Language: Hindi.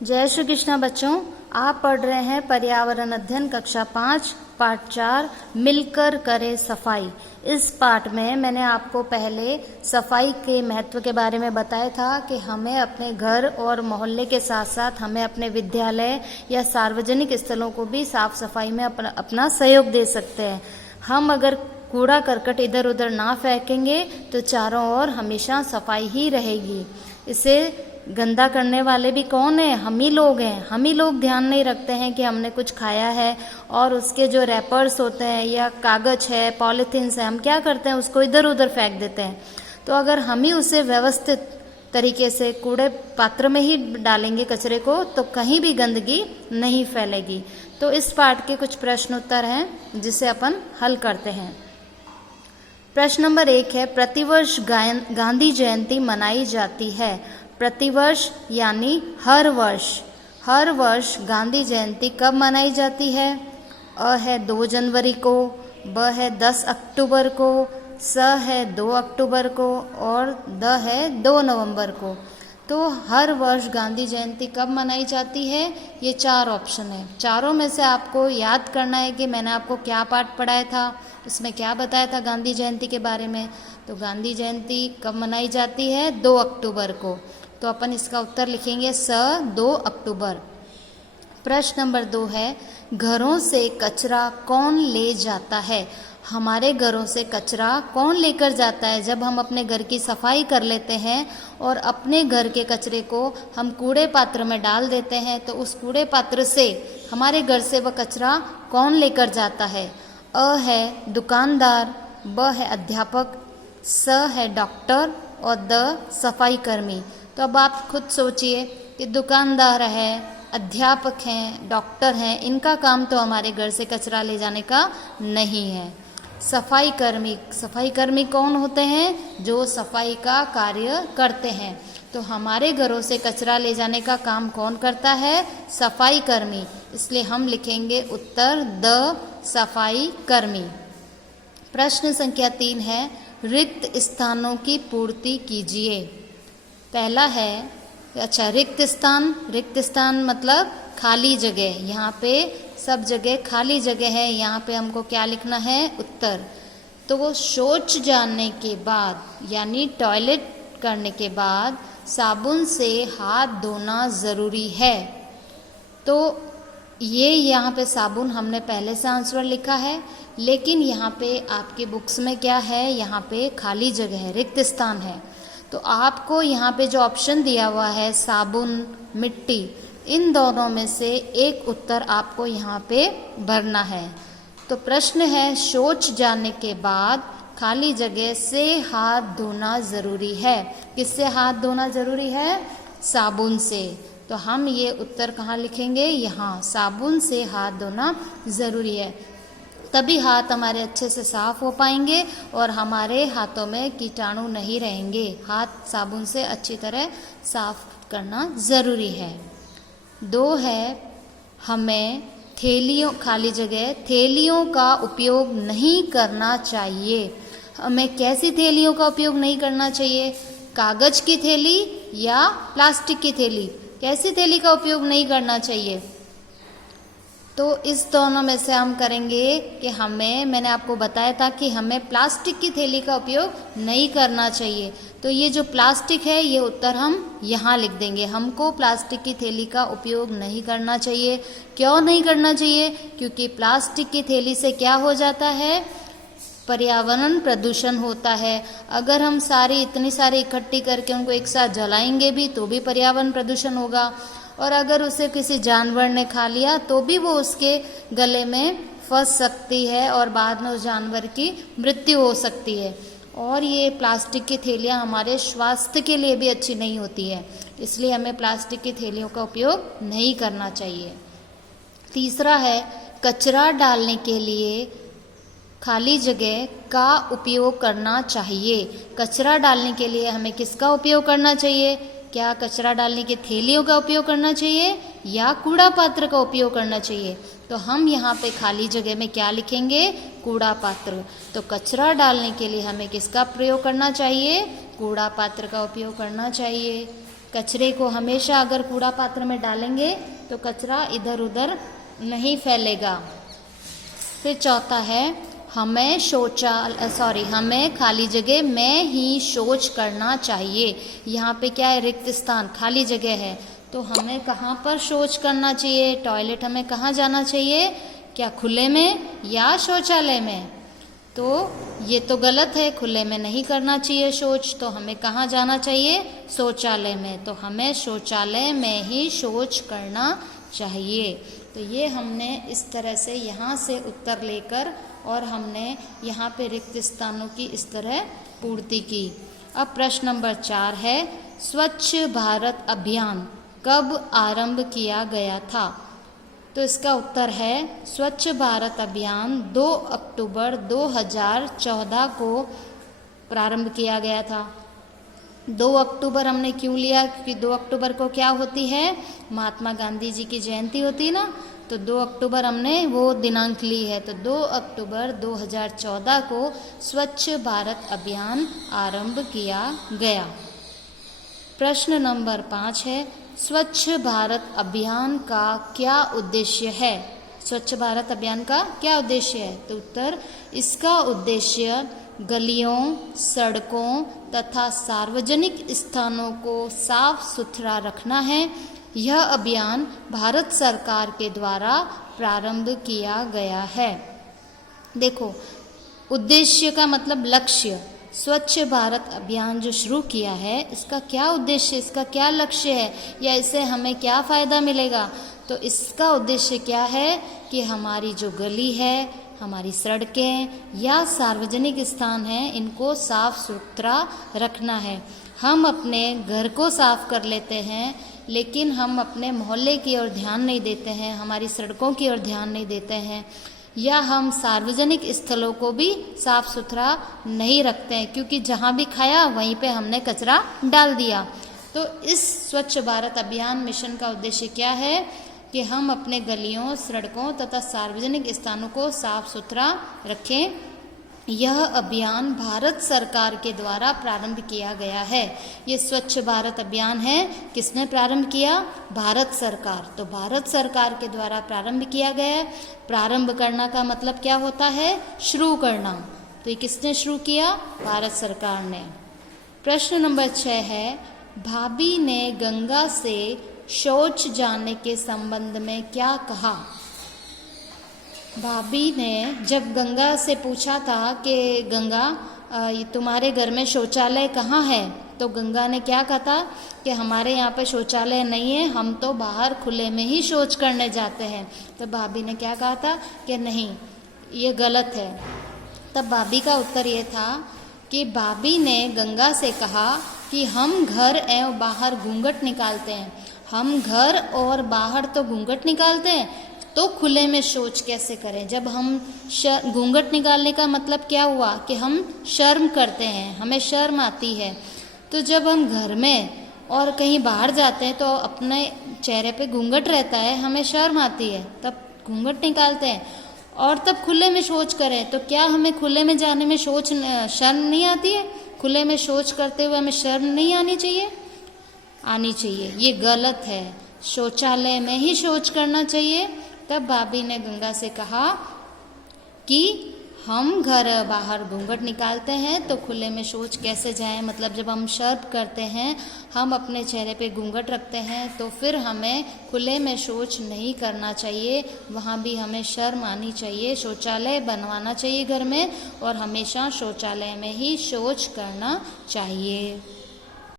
जय श्री कृष्णा बच्चों, आप पढ़ रहे हैं पर्यावरण अध्ययन कक्षा 5 पाठ 4 मिलकर करें सफाई। इस पाठ में मैंने आपको पहले सफाई के महत्व के बारे में बताया था कि हमें अपने घर और मोहल्ले के साथ साथ हमें अपने विद्यालय या सार्वजनिक स्थलों को भी साफ सफाई में अपना सहयोग दे सकते हैं। हम अगर कूड़ा करकट इधर उधर ना फेंकेंगे तो चारों ओर हमेशा सफाई ही रहेगी। इसे गंदा करने वाले भी कौन है? हम ही लोग हैं। हम ही लोग ध्यान नहीं रखते हैं कि हमने कुछ खाया है और उसके जो रैपर्स होते हैं या कागज है, पॉलीथीन्स है, हम क्या करते हैं उसको इधर उधर फेंक देते हैं। तो अगर हम ही उसे व्यवस्थित तरीके से कूड़े पात्र में ही डालेंगे कचरे को तो कहीं भी गंदगी नहीं फैलेगी। तो इस पाठ के कुछ प्रश्न उत्तर हैं जिसे अपन हल करते हैं। प्रश्न नंबर 1 है, प्रतिवर्ष गांधी जयंती मनाई जाती है। प्रतिवर्ष यानी हर वर्ष गांधी जयंती कब मनाई जाती है? अ है 2 जनवरी को, ब है 10 अक्टूबर को, स है 2 अक्टूबर को और द है 2 नवंबर को। तो हर वर्ष गांधी जयंती कब मनाई जाती है? ये 4 ऑप्शन है। चारों में से आपको याद करना है कि मैंने आपको क्या पाठ पढ़ाया था, उसमें क्या बताया था गांधी जयंती के बारे में। तो गांधी जयंती कब मनाई जाती है? 2 अक्टूबर को। तो अपन इसका उत्तर लिखेंगे स 2 अक्टूबर। प्रश्न नंबर 2 है, घरों से कचरा कौन ले जाता है? हमारे घरों से कचरा कौन लेकर जाता है? जब हम अपने घर की सफाई कर लेते हैं और अपने घर के कचरे को हम कूड़े पात्र में डाल देते हैं तो उस कूड़े पात्र से हमारे घर से वह कचरा कौन लेकर जाता है? अ है दुकानदार, ब है अध्यापक, स है डॉक्टर और द सफाई कर्मी। तो अब आप खुद सोचिए कि दुकानदार है, अध्यापक हैं, डॉक्टर हैं, इनका काम तो हमारे घर से कचरा ले जाने का नहीं है। सफाई कर्मी कौन होते हैं? जो सफाई का कार्य करते हैं। तो हमारे घरों से कचरा ले जाने का काम कौन करता है? सफाई कर्मी। इसलिए हम लिखेंगे उत्तर द सफाई कर्मी। प्रश्न संख्या 3 है, रिक्त स्थानों की पूर्ति कीजिए। पहला है, अच्छा रिक्त स्थान मतलब खाली जगह। यहाँ पे सब जगह खाली जगह है, यहाँ पे हमको क्या लिखना है? उत्तर। तो वो शौच जाने के बाद यानी टॉयलेट करने के बाद साबुन से हाथ धोना ज़रूरी है। तो ये यहाँ पे साबुन हमने पहले से आंसर लिखा है, लेकिन यहाँ पे आपके बुक्स में क्या है? यहाँ पे खाली जगह है, रिक्त स्थान है। तो आपको यहाँ पे जो ऑप्शन दिया हुआ है साबुन, मिट्टी, इन दोनों में से एक उत्तर आपको यहाँ पे भरना है। तो प्रश्न है, शौच जाने के बाद खाली जगह से हाथ धोना ज़रूरी है। किससे हाथ धोना ज़रूरी है? साबुन से। तो हम ये उत्तर कहाँ लिखेंगे? यहाँ, साबुन से हाथ धोना ज़रूरी है। तभी हाथ हमारे अच्छे से साफ हो पाएंगे और हमारे हाथों में कीटाणु नहीं रहेंगे। हाथ साबुन से अच्छी तरह साफ करना ज़रूरी है। 2 है, हमें खाली जगह थैलियों का उपयोग नहीं करना चाहिए। हमें कैसी थैलियों का उपयोग नहीं करना चाहिए? कागज की थैली या प्लास्टिक की थैली? कैसी थैली का उपयोग नहीं करना चाहिए? तो इस दोनों में से हम करेंगे कि मैंने आपको बताया था कि हमें प्लास्टिक की थैली का उपयोग नहीं करना चाहिए। तो ये जो प्लास्टिक है ये उत्तर हम यहाँ लिख देंगे। हमको प्लास्टिक की थैली का उपयोग नहीं करना चाहिए। क्यों नहीं करना चाहिए? क्योंकि प्लास्टिक की थैली से क्या हो जाता है? पर्यावरण प्रदूषण होता है। अगर हम इतनी सारी इकट्ठी करके उनको एक साथ जलाएंगे भी तो भी पर्यावरण प्रदूषण होगा, और अगर उसे किसी जानवर ने खा लिया तो भी वो उसके गले में फंस सकती है और बाद में उस जानवर की मृत्यु हो सकती है। और ये प्लास्टिक की थैलियाँ हमारे स्वास्थ्य के लिए भी अच्छी नहीं होती है, इसलिए हमें प्लास्टिक की थैलियों का उपयोग नहीं करना चाहिए। तीसरा है, कचरा डालने के लिए खाली जगह का उपयोग करना चाहिए। कचरा डालने के लिए हमें किसका उपयोग करना चाहिए? क्या कचरा डालने की थैलियों का उपयोग करना चाहिए या कूड़ा पात्र का उपयोग करना चाहिए? तो हम यहाँ पे खाली जगह में क्या लिखेंगे? कूड़ा पात्र। तो कचरा डालने के लिए हमें किसका प्रयोग करना चाहिए? कूड़ा पात्र का उपयोग करना चाहिए। कचरे को हमेशा अगर कूड़ा पात्र में डालेंगे तो कचरा इधर उधर नहीं फैलेगा। फिर चौथा है, हमें खाली जगह में ही शौच करना चाहिए। यहाँ पे क्या है, रिक्त स्थान, खाली जगह है, तो हमें कहाँ पर शौच करना चाहिए? टॉयलेट हमें कहाँ जाना चाहिए? क्या खुले में या शौचालय में? तो ये तो गलत है, खुले में नहीं करना चाहिए शौच, तो हमें कहाँ जाना चाहिए? शौचालय में। तो हमें शौचालय में ही शौच करना चाहिए। तो ये हमने इस तरह से यहाँ से उत्तर लेकर और हमने यहाँ पे रिक्त स्थानों की इस तरह पूर्ति की। अब प्रश्न नंबर 4 है, स्वच्छ भारत अभियान कब आरंभ किया गया था? तो इसका उत्तर है, स्वच्छ भारत अभियान 2 अक्टूबर 2014 को प्रारंभ किया गया था। 2 अक्टूबर हमने क्यों लिया? क्योंकि 2 अक्टूबर को क्या होती है? महात्मा गांधी जी की जयंती होती है ना, तो 2 अक्टूबर हमने वो दिनांक ली है। तो 2 अक्टूबर 2014 को स्वच्छ भारत अभियान आरंभ किया गया। प्रश्न नंबर 5 है, स्वच्छ भारत अभियान का क्या उद्देश्य है? स्वच्छ भारत अभियान का क्या उद्देश्य है? तो उत्तर, इसका उद्देश्य गलियों, सड़कों तथा सार्वजनिक स्थानों को साफ सुथरा रखना है। यह अभियान भारत सरकार के द्वारा प्रारंभ किया गया है। देखो, उद्देश्य का मतलब लक्ष्य। स्वच्छ भारत अभियान जो शुरू किया है, इसका क्या उद्देश्य, इसका क्या लक्ष्य है, या इससे हमें क्या फ़ायदा मिलेगा? तो इसका उद्देश्य क्या है कि हमारी जो गली है, हमारी सड़कें या सार्वजनिक स्थान हैं, इनको साफ सुथरा रखना है। हम अपने घर को साफ कर लेते हैं, लेकिन हम अपने मोहल्ले की ओर ध्यान नहीं देते हैं, हमारी सड़कों की ओर ध्यान नहीं देते हैं, या हम सार्वजनिक स्थलों को भी साफ सुथरा नहीं रखते हैं, क्योंकि जहाँ भी खाया वहीं पे हमने कचरा डाल दिया। तो इस स्वच्छ भारत अभियान मिशन का उद्देश्य क्या है कि हम अपने गलियों, सड़कों तथा सार्वजनिक स्थानों को साफ सुथरा रखें। यह अभियान भारत सरकार के द्वारा प्रारंभ किया गया है। ये स्वच्छ भारत अभियान है, किसने प्रारंभ किया? भारत सरकार। तो भारत सरकार के द्वारा प्रारंभ किया गया है। प्रारंभ करना का मतलब क्या होता है? शुरू करना। तो ये किसने शुरू किया? भारत सरकार ने। प्रश्न नंबर 6 है, भाभी ने गंगा से शौच जाने के संबंध में क्या कहा? भाभी ने जब गंगा से पूछा था कि गंगा, तुम्हारे घर में शौचालय कहाँ है, तो गंगा ने क्या कहा था कि हमारे यहाँ पे शौचालय नहीं है, हम तो बाहर खुले में ही शौच करने जाते हैं। तो भाभी ने क्या कहा था कि नहीं, ये गलत है। तब भाभी का उत्तर ये था कि भाभी ने गंगा से कहा कि हम घर एवं बाहर घूंघट निकालते हैं, हम घर और बाहर तो घूंघट निकालते हैं, तो खुले में शौच कैसे करें? जब हम घूंघट निकालने का मतलब क्या हुआ कि हम शर्म करते हैं, हमें शर्म आती है। तो जब हम घर में और कहीं बाहर जाते हैं तो अपने चेहरे पे घूंघट रहता है, हमें शर्म आती है, तब घूंघट निकालते हैं, और तब खुले में शौच करें। तो क्या हमें खुले में जाने में शर्म नहीं आती है? खुले में शौच करते हुए हमें शर्म नहीं आनी चाहिए? आनी चाहिए। ये गलत है, शौचालय में ही शौच करना चाहिए। तब भाभी ने गंगा से कहा कि हम घर बाहर घूंघट निकालते हैं, तो खुले में शौच कैसे जाएं? मतलब जब हम शर्म करते हैं, हम अपने चेहरे पे घूंघट रखते हैं, तो फिर हमें खुले में शौच नहीं करना चाहिए, वहाँ भी हमें शर्म आनी चाहिए। शौचालय बनवाना चाहिए घर में, और हमेशा शौचालय में ही शौच करना चाहिए।